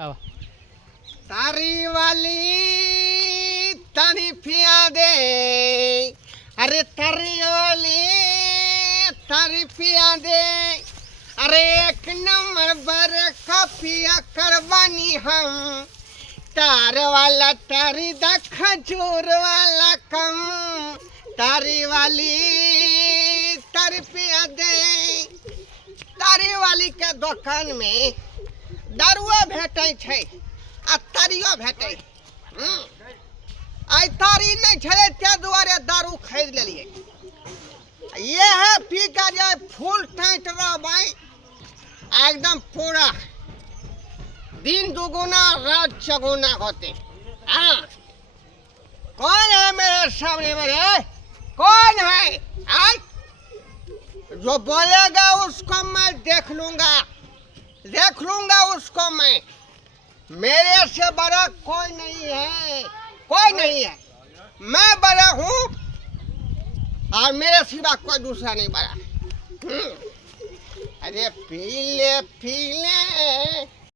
आओ तारी वाली तारीफिया दे, अरे तारी वाली तारीफिया दे, अरे एक नंबर पर काफिया करवानी हम, तार वाला तारी दा खजूर वाला कम, तारी वाली तारीफिया दे। तारी वाली के दुकान में दारुआ भेटे छे आ तारियो भेटे। आई तारी नहीं छे ते दुआरे दारू खरीद लेलिए। ये है पी का जो फुल टाइट रहबै एकदम पूरा दिन दुगुना रात चौगुना होते। हाँ कौन है मेरे सामने मेरे, कौन है? आई जो बोलेगा उसको मैं देख लूंगा उसको मैं। मेरे से बड़ा कोई नहीं है, कोई नहीं है। मैं बड़ा हूँ और मेरे सिवा कोई दूसरा नहीं बड़ा। अरे पी ले